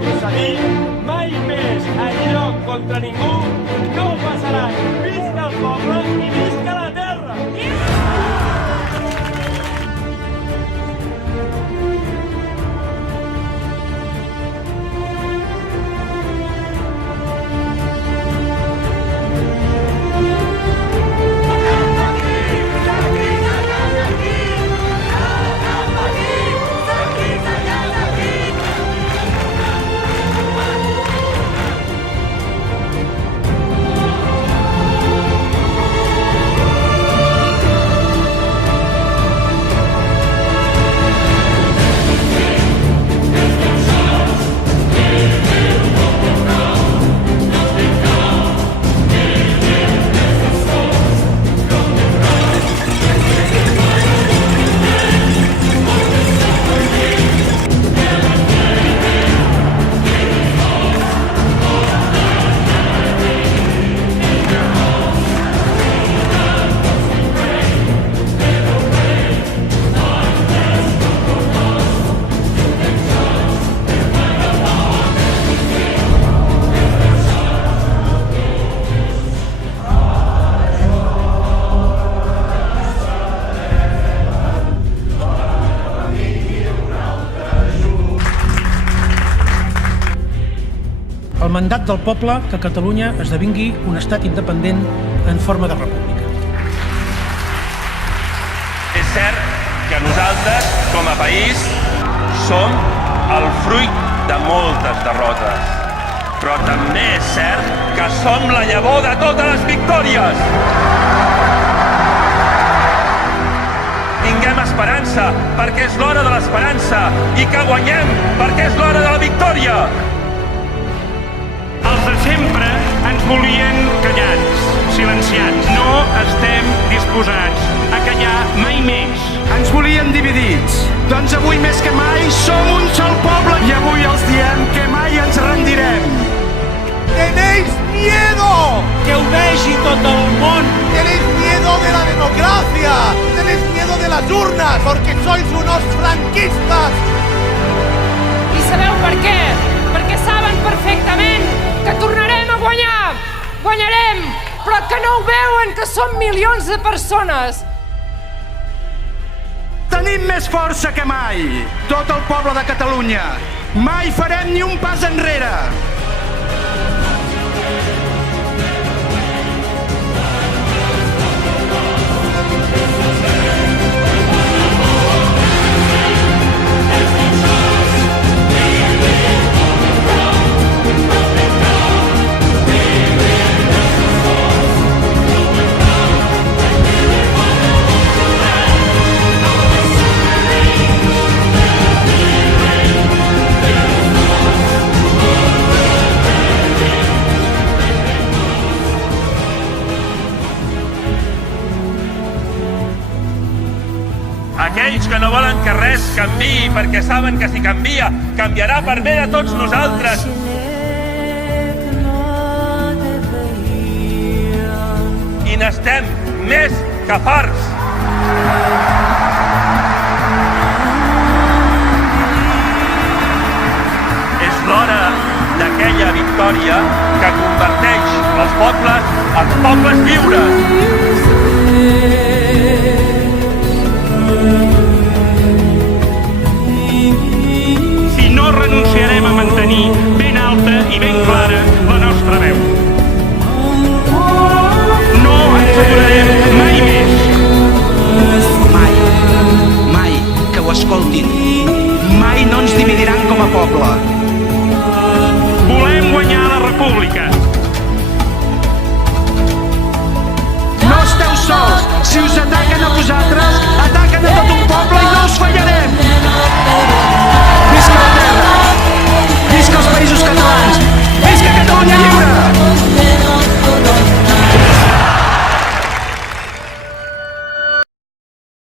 que s'ha dit, mai més enlloc contra ningú, no passarà. Visca el poble i visca la terra! El mandat del poble que Catalunya esdevingui un estat independent en forma de república. És cert que nosaltres, com a país, som el fruit de moltes derrotes. Però també és cert que som la llavor de totes les victòries. Tinguem esperança, perquè és l'hora de l'esperança, i que guanyem, perquè és l'hora de la victòria. Els de sempre ens volien callats, silenciats. No estem disposats a callar mai més. Ens volien dividits. Doncs avui més que mai som un sol poble i avui els diem que mai ens rendirem. ¡Tenéis miedo! Que ho vegi tot el món! ¡Tenéis miedo de la democracia! ¡Tenéis miedo de las urnas! ¡Porque sois unos franquistas! I sabeu per què? Perquè saben perfectament que tornarem a guanyar! Guanyarem! Però que no ho veuen, que som milions de persones! Tenim més força que mai, tot el poble de Catalunya. Mai farem ni un pas enrere. Aquells que no volen que res canviï perquè saben que si canvia, canviarà per bé de tots nosaltres. I n'estem més que farts. És l'hora d'aquella victòria que converteix els pobles en pobles lliures. Si no renunciarem a mantenir ben alta i ben clara la nostra veu. No ens aturarem mai més. Mai, que ho escoltin. Mai no ens dividiran com a poble. Volem guanyar la república. No esteu sols. Si us